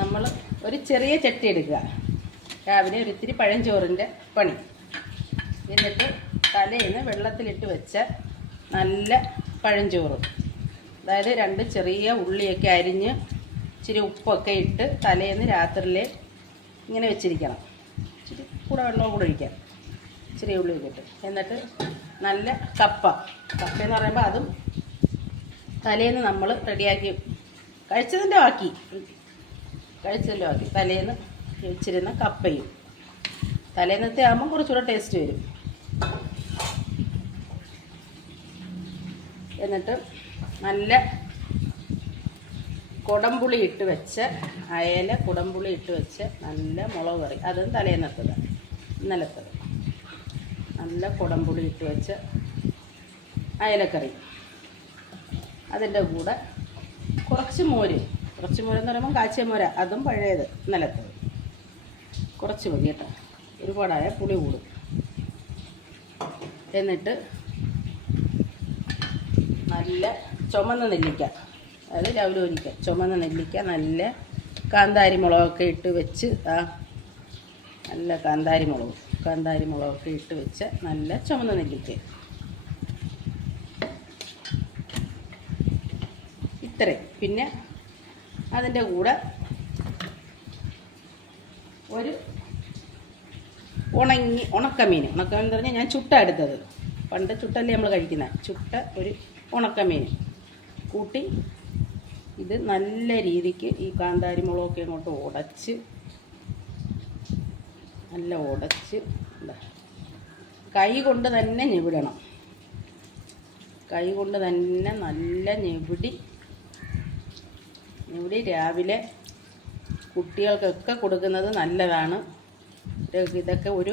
നമ്മൾ ഒരു ചെറിയ ചട്ടി എടുക്കുക. രാവിലെ ഒരിത്തിരി പഴഞ്ചോറിൻ്റെ പണി. എന്നിട്ട് തലേന്ന് വെള്ളത്തിലിട്ട് വെച്ച നല്ല പഴഞ്ചോറ്, അതായത് 2 ചെറിയ ഉള്ളിയൊക്കെ അരിഞ്ഞ് ഇച്ചിരി ഉപ്പൊക്കെ ഇട്ട് തലേന്ന് രാത്രിയിൽ ഇങ്ങനെ വെച്ചിരിക്കണം. ഇച്ചിരി കൂടെ വെള്ളവും കൂടെ ഒഴിക്കാം, ഇച്ചിരി ഉള്ളിയൊക്കെ ഇട്ട്. എന്നിട്ട് നല്ല കപ്പയെന്ന് പറയുമ്പോൾ അതും തലേന്ന് നമ്മൾ റെഡിയാക്കി കഴിച്ചതിൻ്റെ ബാക്കി തലേന്ന് വെച്ചിരുന്ന കപ്പയും. തലേന്നത്തെ ആകുമ്പം കുറച്ചുകൂടെ ടേസ്റ്റ് വരും. എന്നിട്ട് നല്ല കുടംപുളി ഇട്ട് വെച്ച് കുടംപുളി ഇട്ട് വെച്ച് നല്ല മുളക് കറി, അതും തലേന്നത്തത്, ഇന്നലത്തത്. നല്ല കുടംപുളി ഇട്ട് വെച്ച് അയലക്കറി. അതിൻ്റെ കൂടെ കുറച്ച് മോരെന്ന് പറയുമ്പോൾ കാച്ചിയ മോര, അതും പഴയത്, ഇന്നലത്തത്. കുറച്ച് മതി കേട്ടോ, ഒരുപാടായ പുളി കൂടും. എന്നിട്ട് നല്ല ചുമന്ന നെല്ലിക്ക, അതായത് രൗലോലിക്ക, ചുമന്ന നെല്ലിക്ക, നല്ല കാന്താരി മുളകൊക്കെ ഇട്ട് വെച്ച്, നല്ല കാന്താരി മുളകൊക്കെ ഇട്ട് വെച്ച് നല്ല ചുമന്ന നെല്ലിക്ക. ഇത്രയും. പിന്നെ അതിൻ്റെ കൂടെ ഒരു ഉണക്കമീൻ എന്ന് പറഞ്ഞാൽ ഞാൻ ചുട്ട എടുത്തത്. പണ്ട് ചുട്ടല്ലേ നമ്മൾ കഴിക്കുന്നത്, ചുട്ട ഒരു ഉണക്കമീൻ കൂട്ടി. ഇത് നല്ല രീതിക്ക് ഈ കാന്താരി മുളകൊക്കെ അങ്ങോട്ട് ഉടച്ച് കൈ കൊണ്ട് തന്നെ ഞെവിടണം. കൈ കൊണ്ട് തന്നെ നല്ല ഞെവിടി രാവിലെ കുട്ടികൾക്കൊക്കെ കൊടുക്കുന്നത് നല്ലതാണ്. ഇതൊക്കെ ഒരു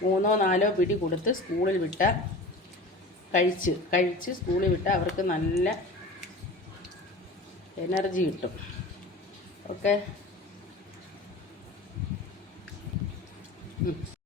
3-4 പിടി കൊടുത്ത് സ്കൂളിൽ വിട്ടാൽ കഴിച്ച് സ്കൂളിൽ വിട്ടാൽ അവർക്ക് നല്ല എനർജി കിട്ടും. ഓക്കെ.